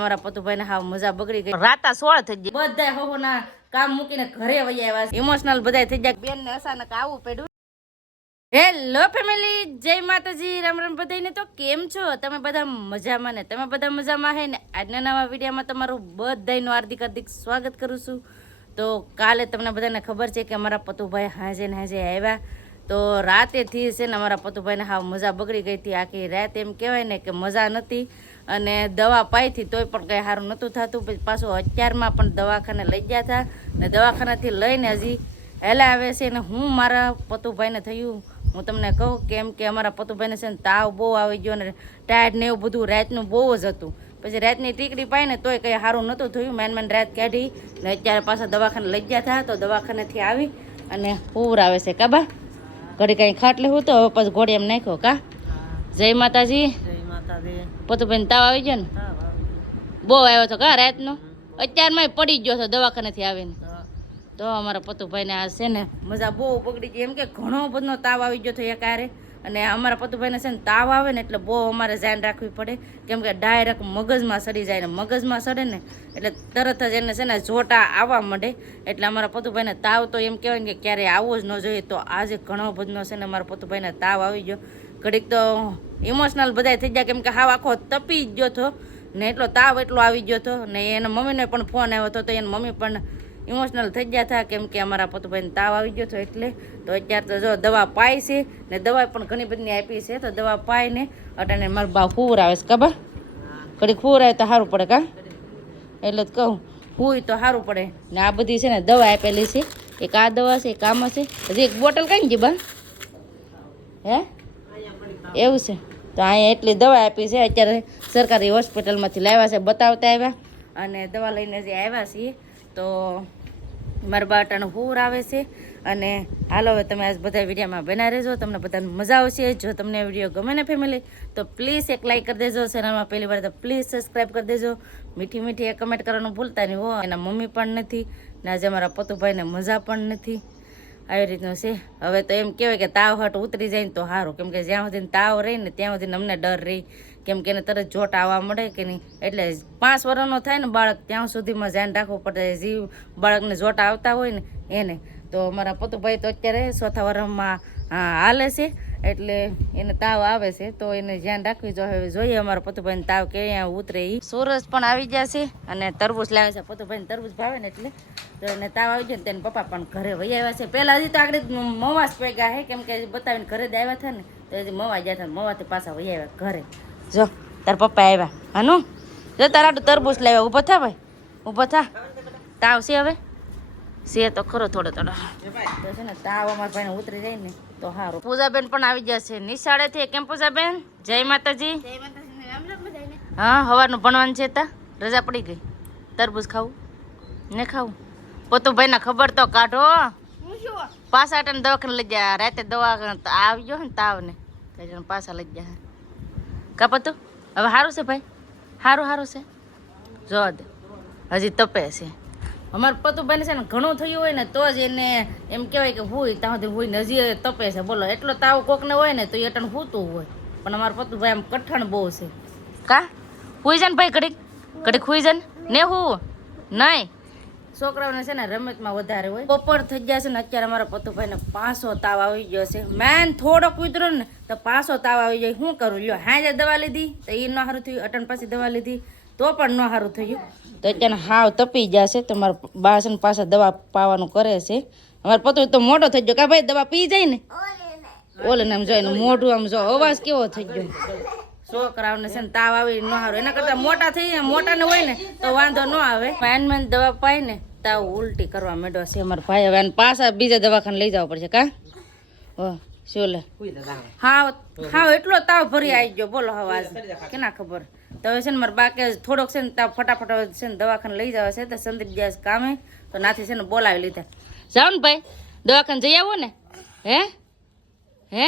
અમારા પતુભાઈ ને હાવ મજા બગડી ગઈ, રાતા 16 થઈ ગઈ, બધા હોના કામ મૂકીને ઘરે વહી આવ્યા, ઇમોશનલ બધા થઈ ગયા. બેન ને અચાનક આવું પડ્યું. હેલો ફેમિલી, જય માતાજી, રામ રામ બધાને. તો કેમ છો તમે બધા? મજામાં ને? તમે બધા મજામાં હે ને? આજના નવા વિડીયોમાં તમારું બધાનું હાર્દિક હાર્દિક સ્વાગત કરું છું. તો કાલે તમને બધાને ખબર છે કે અમારા પતુભાઈ હાજે ને હાજે આવ્યા. તો રાતેથી છે ને અમારા પતુભાઈને હાવ મજા બગડી ગઈ હતી. આખી રાત એમ કહેવાય ને કે મજા નથી, અને દવા પાઈથી તોય પણ કંઈ સારું નહોતું થતું. પછી પાછું અત્યારમાં પણ દવાખાને લઈ ગયા હતા, ને દવાખાનાથી લઈને હજી હેલા આવે છે. ને હું મારા પતુભાઈને થયું હું તમને કહું, કેમ કે અમારા પતુભાઈને છે ને તાવ બહુ આવી ગયો, ને ટાયર્ડ ને એવું બધું રાતનું બહુ જ હતું. પછી રાતની ટીકડી પાઈ ને તોય કંઈ સારું નહોતું થયું. મેન રાત કાઢી ને અત્યારે પાછા દવાખાને લઈ ગયા હતા. તો દવાખાનેથી આવી અને પૂર આવે છે કાબા ઘડી કંઈ ખાટલે હું તો હવે પછી ઘોડી એમ નાખ્યો કા. જય માતાજી. પતુભાઈ તાવ આવી ગયો ને? બહુ આવ્યો હતો કા રાતનો? અત્યારમાં પડી ગયો હતો દવાખાનેથી આવીને. તો અમારા પતુભાઈને આ છે ને મજા બહુ બગડી ગઈ, એમ કે ઘણો બધો તાવ આવી ગયો હતો એકારે. અને અમારા પતુભાઈને છે ને તાવ આવે ને એટલે બહુ અમારે ધ્યાન રાખવી પડે, કેમ કે ડાયરેક્ટ મગજમાં સડી જાય, ને મગજમાં સડે ને એટલે તરત જ એને છે ને જોટા આવવા માંડે. એટલે અમારા પતુભાઈને તાવ તો એમ કહેવાય કે ક્યારેય આવવો જ ન જોઈએ. તો આજે ઘણો બધો છે ને અમારા પતુભાઈને તાવ આવી ગયો. ઘડીક તો ઇમોશનલ બધા થઈ ગયા, કેમ કે હાવ આખો તપી જ ગયો હતો ને, એટલો તાવ એટલો આવી ગયો હતો. ને એના મમ્મીને પણ ફોન આવ્યો હતો, તો એની મમ્મી પણ ઇમોશનલ થઈ ગયા હતા, કેમ કે અમારા પતુભાઈને તાવ આવી ગયો હતો એટલે. તો અત્યારે તો જો દવા પાય છે, ને દવા પણ ઘણી બધી આપી છે. તો દવા પાઈને અટાણે મારા બા ફૂર આવે છે કબા, ઘડી ફૂર આવે તો સારું પડે કા, એટલે જ કહું ફૂય તો સારું પડે. ને આ બધી છે ને દવા આપેલી છે, એક આ દવા છે, એક આમાં છે, હજી એક બોટલ કઈ ગઈ બા હે એવું છે. તો અહીંયા એટલી દવા આપી છે. અત્યારે સરકારી હોસ્પિટલમાંથી લાવ્યા છે, બતાવતા આવ્યા અને દવા લઈને જે આવ્યા છીએ. તો મારા બાટાનો પૂર આવે છે. અને હાલો હવે તમે આજ બધા વિડીયોમાં બના રહેજો, તમને બધાને મજા આવશે. જો તમને વિડીયો ગમે ને ફેમિલી તો પ્લીઝ એક લાઈક કરી દેજો, ચેનલમાં પહેલી વાર તો પ્લીઝ સબસ્ક્રાઈબ કરી દેજો. મીઠી મીઠી એક કમેન્ટ કરવાનું ભૂલતા નહીં હો. એના મમ્મી પણ નથી ને આજે અમારા પતુભાઈને મજા પણ નથી. આવી રીતનું છે. હવે તો એમ કહેવાય કે તાવ હટ ઉતરી જાય ને તો સારું, કેમ કે જ્યાં સુધી તાવ રહી ને ત્યાં સુધી અમને ડર રહી, કેમ કે એને તરત જોટ આવવા મળે કે નહીં. એટલે 5 વર્ષનો થાય ને બાળક ત્યાં સુધીમાં ધ્યાન રાખવું પડે. જીવ બાળકને જોટ આવતા હોય ને એને. તો અમારા પતુભાઈ તો અત્યારે 4થા વર્ષમાં હાલે છે, એટલે એને તાવ આવે છે. તો એને ધ્યાન રાખવી જોઈએ. જોઈએ અમારા પતુભાઈને તાવ ક્યાં ઉતરે. એ સૂરજ પણ આવી ગયા છે અને તરબૂચ લાવે છે. પતુભાઈને તરબૂચ ભાવે ને એટલે તો એને તાવ આવી જાય ને તેના પપ્પા પણ ઘરે વહી આવ્યા છે. પહેલાં હજી તો આગળ મવાસ પેગા છે, કેમ કે બતાવીને ઘરે જ આવ્યા હતા ને, તો હજી મવા ગયા હતા, મવાથી પાછા વહી આવ્યા ઘરે. જો તાર પપ્પા આવ્યા. હાનું જો તારા તરબૂચ લાવ્યા. ઊભો થા ભાઈ, ઊભો થા. તાવ છે હવે છે તો ખરો થોડો થોડો તો છે ને તાવ અમારા ભાઈને ઉતરી જાય ને તો સારું. પૂજાબેન પણ આવી ગયા છે નિશાળેથી. કેમ પૂજાબેન? જય માતાજી. હા સવારનું ભણવાનું છે, તા રજા પડી ગઈ. તરબૂચ ખાવું ને ખાવું? પતુભાઈ ના ખબર તો કાઢો. પાછા અટન દવાખાને લઈ ગયા. રાતે દવા આવી ગયો ને તાવ ને પાછા લઈ ગયા કા પતું. હવે સારું છે ભાઈ, સારું છે. જો દે હજી તપે છે. અમારે પતુભાઈને છે ને ઘણું થયું હોય ને તો જ એને એમ કહેવાય કે હોય ત્યાં સુધી હોય ને હજી તપે છે. બોલો એટલો તાવ કોકને હોય ને તો એ અટણ હૂતું હોય, પણ અમારા પતુભાઈ આમ કઠણ બહુ છે કા. હુઈ જાય ને ભાઈ ઘડીક ઘડીક હુઈ જાય ને હું નહીં. છોકરાઓને છે ને રમતમાં વધારે હોય. બપોર થઈ ગયા છે ને અત્યારે અમારા પતુભાઈને પાછો તાવ આવી ગયો છે. મેન થોડોક ઉતરો ને તો પાછો તાવ આવી જાય. શું કરું લ્યો, હાજે દવા લીધી તો એ ન સારું થયું, અટણ પછી દવા લીધી તો પણ ન સારું થયું. તો અત્યારે હાવ તપી જશે. તો મારા બા છે ને પાછા દવા પાવાનું કરે છે. અમારા પતુ તો મોટો થઈ ગયો કા ભાઈ, દવા પી જાય ને ઓલે ને આમ જોઈને મોઢું આમ જો અવાજ કેવો થઈ ગયો. છોકરાઓને છે ને તાવ આવી ન સારું, એના કરતા મોટા થઈ મોટાને હોય ને તો વાંધો ન આવે. માન દવા પાય ને તાવ ઉલટી કરવા માંડ્યો છે અમારા ભાઈ. હવે પાછા બીજા દવાખાને લઈ જવા પડશે કા. શું લે હા એટલો તાવ ભરી આવી ગયો. બોલો હવે આજ કેના ખબર. તો હવે છે ને મારા બાકે થોડોક છે ને તાવ ફટાફટ છે ને દવાખાને લઈ જવા છે. તો સંદીપ ગયા કામે, તો નાથી છે ને બોલાવી લીધા. જાઓ ને ભાઈ દવાખાને જઈ આવો ને. હે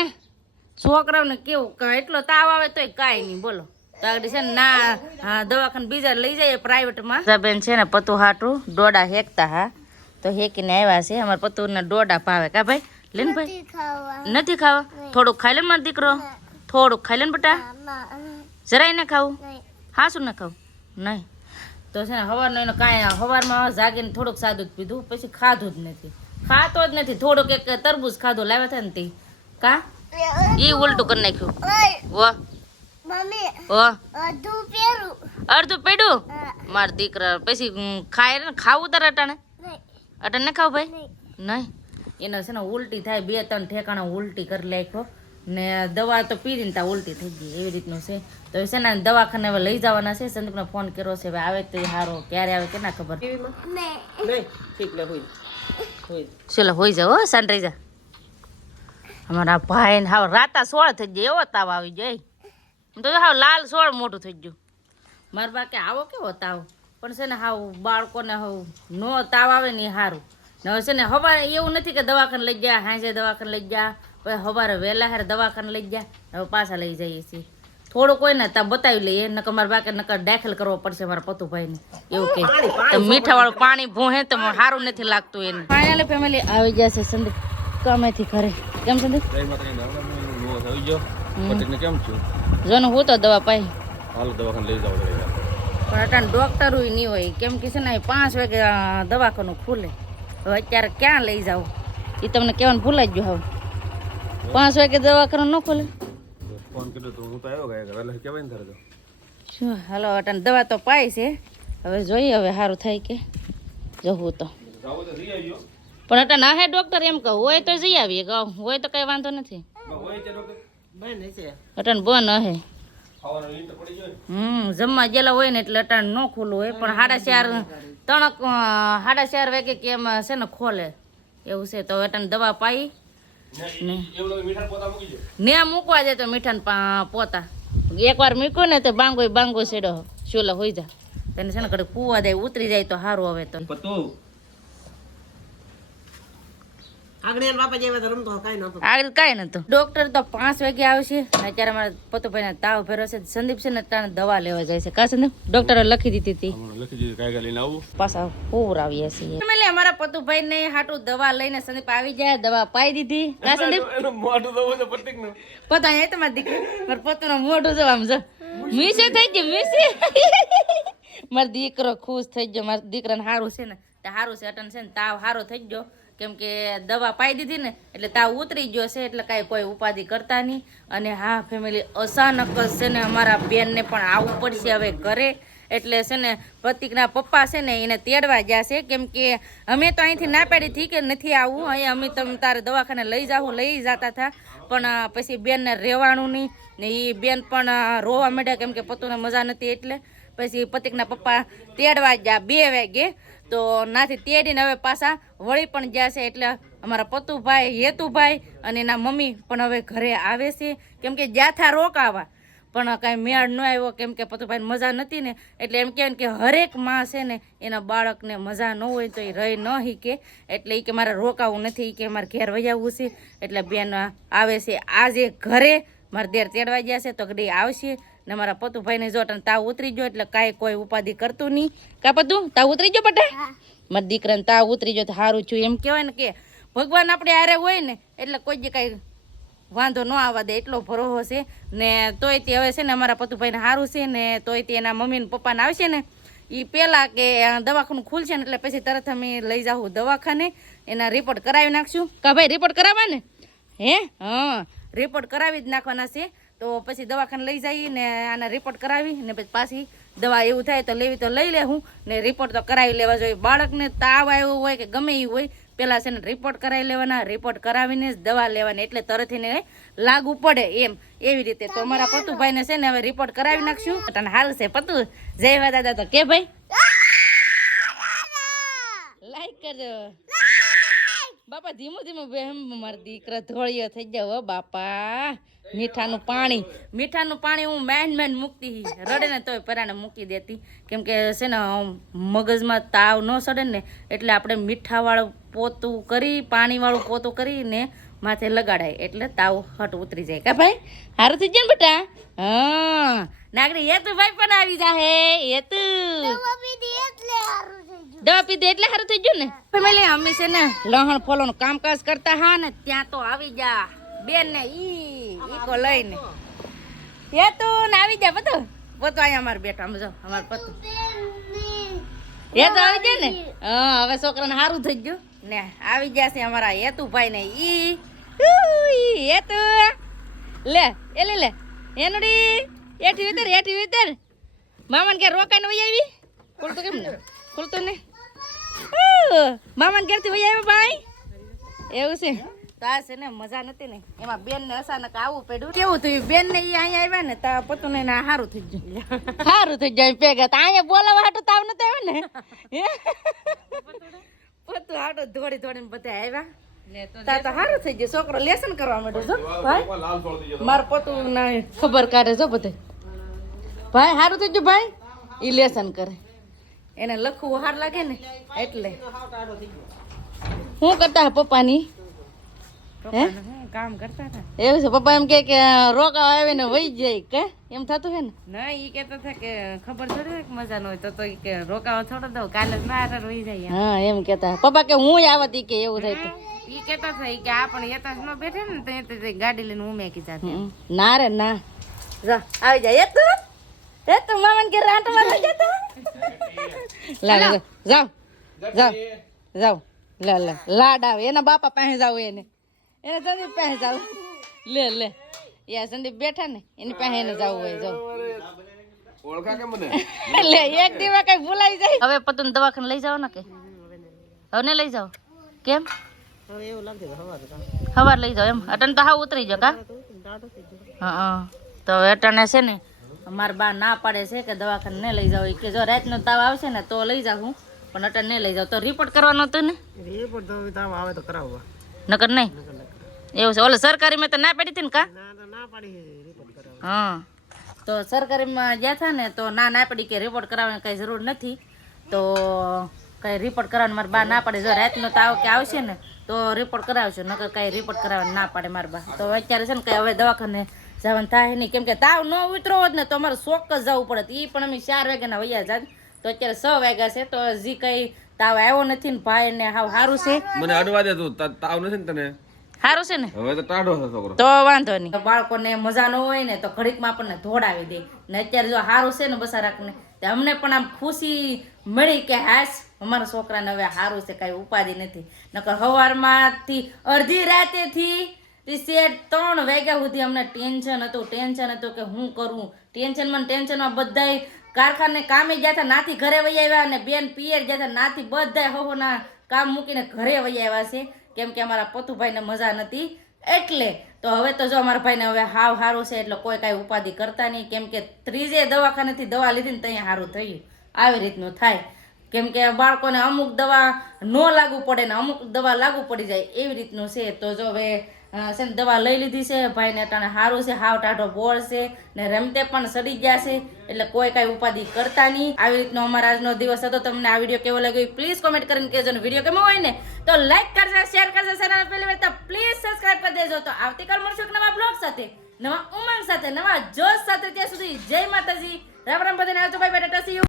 છોકરાઓને કેવું એટલો તાવ આવે તોય કાંઈ નહીં. બોલો તો આગળ છે ને ના હા દવાખાને બીજા લઈ જઈએ પ્રાઇવેટમાં. બેન છે ને પતુ હાટું ડોડા હેકતા. હા તો હેકીને આવ્યા છે. અમારા પતુને ડોડા ભાવે કા ભાઈ? લે ને ભાઈ. નથી ખાવા? થોડુંક ખાઈ લે ને મારો દીકરો, થોડુંક ખાઈ લે ને બેટા. જરાય ને ખાવું? હા શું ના ખાવું? નહીં તો છે ને સવારનો એનો કાંઈ સવારમાં જાગીને થોડુંક સાદું જ પીધું, પછી ખાધું જ નથી, ખાતો જ નથી. થોડુંક એક તરબૂચ ખાધું લાવ્યા હતા ને તે કા એ ઉલટું કરી નાખ્યું. વાહ અડધું પેડું મારા દીકરા પછી ખાય ને ખાવું તારે અટાણે અટાણે ને ખાવ ભાઈ નહીં. એને છે ને ઉલટી થાય, 2-3 ઠેકાણા ઉલટી કરી નાખ્યો ને દવા તો પીધી ત્યાં ઉલટી થઈ ગઈ એવી રીતનું છે. તો છે ને દવાખાને હવે લઈ જવાના છે. સંદીપને ફોન કર્યો છે, હવે આવે તો સારો, ક્યારે આવે કે ના ખબર. ચલો હોઈ જાવ સનરાઈઝ. અમારા ભાઈ ને હાવ રાતા 16 થઈ જાય એવો તાવ આવી જાય. તો હાવ લાલ 16 મોટું થઈ ગયું. મારા બા કે આવો કેવો તાવ, પણ છે ને હાવ બાળકોને હાવ નો તાવ આવે ને એ સારું. હવે છે ને સવારે એવું નથી કે દવાખાને લઈ ગયા, હાંજે દવાખાને લઈ ગયા, પછી સવારે વહેલા હારે દવાખાને લઈ ગયા, હવે પાછા લઈ જઈએ છીએ. થોડું કોઈ ને ત્યાં બતાવી લઈએ, નકર મારા બાકે નકર દાખલ કરવો પડશે મારા પતુભાઈને એવું કે મીઠા વાળું પાણી ભોહે તો સારું નથી લાગતું એને. ફાઇનલી ફેમિલી આવી જશે સંદીપ કામેથી ઘરે. કેમ સંદીપ? જો ને હું તો દવા પાઈ પણ અટાણ ડોક્ટર નહીં હોય, કેમ કે છે ને 5 વાગે દવાખાનું ખુલે. હવે અત્યારે ક્યાં લઈ જાવ એ તમને કહેવાનું ભૂલાઈ જ ગયું. હવે 5 વાગે દવાખાનું ન ખુલે. શું હાલો અટાણ દવા તો પાઈ છે, હવે જોઈએ હવે સારું થાય કે જવું તો. પણ અટાણ ના હે ડોક્ટર એમ કહું હોય તો જઈ આવીએ, કહું હોય તો કઈ વાંધો નથી. અટાણ બન હે જમવા ગયેલા હોય ને એટલે અટાણ ન ખુલ્લું હોય, પણ 4:30 વાગે કે એમ છે ને ખોલે એવું છે. તો અટાણ દવા પાઈ ને મૂકવા જાય તો મીઠા પોતા એકવાર મૂક્યું ને તો બાંગો સેડો શોલા હોઈ જા તેને છે ને કડક કુવા દે ઉતરી જાય તો સારું. હવે તો આગળ કાંઈ નતું. ડોક્ટર તો 5 વાગે આવશે. અત્યારે અમારા પતુભાઈ તાવ ભેરો છે. સંદીપ છે ને ત્યાં દવા લેવા જાય છે. કા સંદીપ? ડોક્ટરે લખી દીધી હતી પાછા પૂર આવીએ છીએ. અમારા પતુભાઈ ને હાટું દવા લઈને સંદીપ આવી જાય, દવા પાઈ દીધી. કા સંદીપ? પતા હે તમારી દીકરી મારા પતુનું મોઢું જો આમ જો મીસે થઈ ગયું મીસે. મારો દીકરો ખુશ થઈ ગયો. મારા દીકરાને સારું છે ને સારું છે. અટન છે ને તાવ સારો થઈ ગયો, કેમ કે દવા પાઈ દીધી ને એટલે તાવ ઉતરી ગયો છે, એટલે કાંઈ કોઈ ઉપાધિ કરતા નહીં. અને હા ફેમિલી અચાનક જ છે ને અમારા બેનને પણ આવવું પડશે હવે ઘરે. એટલે છે ને પ્રતિકના પપ્પા છે ને એને તેડવા ગયા છે, કેમ કે અમે તો અહીંથી ના પાડી હતી કે નથી આવવું, અહીંયા અમે તમે તારે દવાખાને લઈ જતા હતા, પણ પછી બેનને રહેવાનું નહીં ને એ બેન પણ રોવા માંડ્યા, કેમ કે પતુને મજા નથી. એટલે પછી પ્રતિકના પપ્પા તેડવા ગયા 2 વાગે. તો નાથી તેડીને હવે પાછા વળી પણ ગયા છે. એટલે અમારા પતુભાઈ, હેતુભાઈ અને એના મમ્મી પણ હવે ઘરે આવે છે, કેમ કે જ્યાથા રોકાવા પણ કાંઈ મેળ ન આવ્યો, કેમ કે પતુભાઈને મજા નથી ને. એટલે એમ કહેવાય કે હરેક માં છે ને એના બાળકને મજા ન હોય તો એ રહી ન શીખે. એટલે એ કે મારે રોકાવું નથી, એ કે મારે ઘેર વહી આવવું છે. એટલે બેન આવે છે આજે ઘરે. મારા દેર તેડવા ગયા છે તો ઘડી આવશે. ને મારા પતુભાઈને જો તાવ ઉતરી ગયો એટલે કાંઈ કોઈ ઉપાધિ કરતું નહીં. કા પતુ તાવ ઉતરી ગયો બટા? મારા દીકરાને તાવ ઉતરી ગયો તો સારું છું. એમ કહેવાય ને કે ભગવાન આપણે હારે હોય ને એટલે કોઈ જ કાંઈ વાંધો ન આવવા દે એટલો ભરોસો છે. ને તોય તે હવે છે ને અમારા પતુભાઈને સારું છે ને, તોય તે એના મમ્મી ને પપ્પાને આવશે ને એ પહેલાં કે દવાખાનું ખુલશે ને એટલે પછી તરત અમે લઈ જાઉં દવાખાને, એના રિપોર્ટ કરાવી નાખશું. કા ભાઈ રિપોર્ટ કરાવવા ને? હે હા રિપોર્ટ કરાવી જ નાખવાના છે. તો પછી દવાખાને લઈ જઈએ ને આના રિપોર્ટ કરાવી ને પછી પાછી દવા એવું થાય તો લેવી તો લઈ લેવું ને રિપોર્ટ તો કરાવી લેવા જોઈએ. બાળકને તાવ આવ્યો હોય કે ગમે એ હોય પહેલાં છે ને રિપોર્ટ કરાવી લેવાના, રિપોર્ટ કરાવીને જ દવા લેવાની, એટલે તરત એને લાગુ પડે એમ એવી રીતે. તો અમારા પતુભાઈને છે ને હવે રિપોર્ટ કરાવી નાખશું. તને હાલ છે પતુ જય વા દાદા તો કે ભાઈ લાઈક કરજો બાપા. ધીમું મારા દીકરા ધોળિયો થઈ જાવ બાપા. મીઠાનું પાણી હું મેન મૂકતી, રડે ને તોય પરાને મૂકી દેતી, કેમ કે છે ને મગજમાં તાવ ન સડે ને એટલે આપણે મીઠાવાળું પોતું કરી, પાણીવાળું પોતું કરીને માથે લગાડાય એટલે તાવ હટ ઉતરી જાય. કા ભાઈ સારું થઈ જાય ને બેટા? હા નાગરી હેતુ ભાઈ પણ આવી જાહે. હેતુ દવા પીધી એટલે સારું થઈ ગયું ને. ફેમિલી અમે છે ને લહણ ફોલોનું કામકાજ કરતા હા ને ત્યાં તો આવી જા બેન ને ઈકો લઈને. હેતુ ને આવી જા પતો અહીંયા અમારે બેઠા જો અમારે પતું એ તો આવી જાય ને હા હવે છોકરાને સારું થઈ ગયું ને આવી ગયા છે અમારા હેતુભાઈ ને ઈ હેતુ લે એ લે એનડી એઠી ઉતર મામાને ઘેર રોકાઈને વઈ આવી ખુલતું કેમ ને ખુલતું ને મામાને ઘેરથી વઈ આવી ભાઈ એવું છે તો આ છે ને મજા નથી ને એમાં બેન ને અચાનક આવું પડ્યું કેવું થયું બેન ને ઈ અહીંયા આવ્યા ને તો પતું ને સારું થઈ ગયું સારું થઈ જાય ભેગા તો અહીંયા બોલાવા હાટું તાવ નથી આવ્યો ને પતું હાટું દોડીને બધા આવ્યા તા તો સારું થઈ ગયું છોકરો લેસન કરવા માંડ્યો છો ભાઈ માર પતું ના ખબર કાઢે છો બધે ભાઈ સારું થઈ ગયું ભાઈ ઈ લેસન કરે એને લખવું હાર લાગે ને એટલે શું કરતા પપ્પાની હે કામ કરતા હતા એવું છે પપ્પા એમ કે રોકા આવે ને વહી જાય કે એમ થતું હે ને ના ઈ કેતા હતા કે ખબર થોડી કે મજા ન હોય તો ઈ કે રોકાવા થોડો દઉં કાલે ના આટર વહી જાય હા એમ કેતા પપ્પા કે હું આવત ઈ કે એવું થાય તો ઈ કેતા હતા કે આ પણ એતા ન બેઠે ને તો એ ગાડી લઈને હું મેકી જાતી ના રે ના જા આવી જાય એ તો મામન કે રાંટ માં જતો લા જાવ લાડ આવે એના બાપા પાસે જાવ એને સંદીપ પાસે જાવ લે યા સંદીપ બેઠા ને એની પાસે એને જવું હોય જાવ ઓળખા કે મને લે એક દીવા કઈ ભૂલાઈ જાય હવે પતુને દવાખાને લઈ જાવ ને કે હવે ને લઈ જાવ કેમ હવે એવું લાગે હવાર લઈ જાવ એમ અટન તો હાવ ઉતરી જાવ કા હા તો અટને છે ને અમારા બા ના પાડે છે કે દવાખાને ને લઈ જાવ કે જો રાતનો તાવ આવશે ને તો લઈ જાવ હું પણ અટન ને લઈ જાવ તો રિપોર્ટ કરવાનો હતો ને રિપોર્ટ તો તાવ આવે તો કરાવવા નકર નહીં એવું છે ઓલે સરકારીમાં તો ના પાડી હતી ને કા ના પાડી રિપોર્ટ કરાવવા હા તો સરકારીમાં ગયા હતા ને તો ના પડી કે રિપોર્ટ કરાવવાની કઈ જરૂર નથી તો કઈ રિપોર્ટ કરાવવાનું મારા બા ના પાડે જો રાતનો તાવ કે આવશે ને તો રિપોર્ટ કરાવજો નકર કઈ રિપોર્ટ કરાવવાનું ના પાડે મારા બા તો અત્યારે છે ને કઈ હવે દવાખાને જવાનું થાય નહીં કેમ કે તાવ ન ઉતરો હોત ને તો અમારે ચોક્કસ જવું પડે એ પણ અમે 4 વાગ્યાના વૈયા જાત તો અત્યારે 6 વાગ્યા છે તો હજી કઈ તાવ આવ્યો નથી ને ભાઈ ને હાવ સારું છે મને અડવા દે તું તાવ નથી ને તને સારું છે ને હવે તો ટાઢો છે છોકરો તો વાંધો નહીં બાળકોને મજા ન હોય ને તો ઘડીકમાં આપણને ધોડાવી દે ને અત્યારે જો સારું છે ને બસારાકને તો અમને પણ આમ ખુશી મળી કે હાશ અમારા છોકરાને હવે સારું છે કઈ ઉપાધિ નથી નકર સવારમાંથી અડધી રાતેથી 3 વાગ્યા સુધી અમને ટેન્શન હતું કે હું કરું ટેન્શનમાં બધાય કારખાને કામે ગયા હતા નાથી ઘરે વહી આવ્યા અને બેન પિયર ગયા હતા નાથી બધાય હોના કામ મૂકીને ઘરે વહી આવ્યા છે કેમ કે અમારા પતુભાઈને મજા નથી એટલે તો હવે તો જો અમારા ભાઈને હવે હાવ સારું છે એટલે કોઈ કાંઈ ઉપાધિ કરતા નહીં કેમ કે 3 દવાખાનેથી દવા લીધી ને ત્યાં સારું થયું આવી રીતનું થાય કેમ કે બાળકોને અમુક દવા ન લાગુ પડે ને અમુક દવા લાગુ પડી જાય એવી રીતનું છે તો જો હવે છે ને દવા લઈ લીધી છે ભાઈને અટાણે સારું છે હાવ ટાઢો બોળ છે ને રમતે પણ સડી ગયા છે એટલે કોઈ કાંઈ ઉપાધિ કરતા નહીં આવી રીતનો અમારા આજનો દિવસ હતો તમને આ વિડીયો કેવો લાગ્યો પ્લીઝ કોમેન્ટ કરીને કહેજો ને વિડીયો કેવો હોય ને તો લાઈક કરજો શેર કરજો ચેનલ પહેલી વાર તો પ્લીઝ સબસ્ક્રાઇબ કરી દેજો તો આવતીકાલ મળશું એક નવા બ્લોગ સાથે નવા ઉમંગ સાથે નવા જોશ સાથે ત્યાં સુધી જય માતાજી રામ રામ બધાને આવજો bye bye Tata C you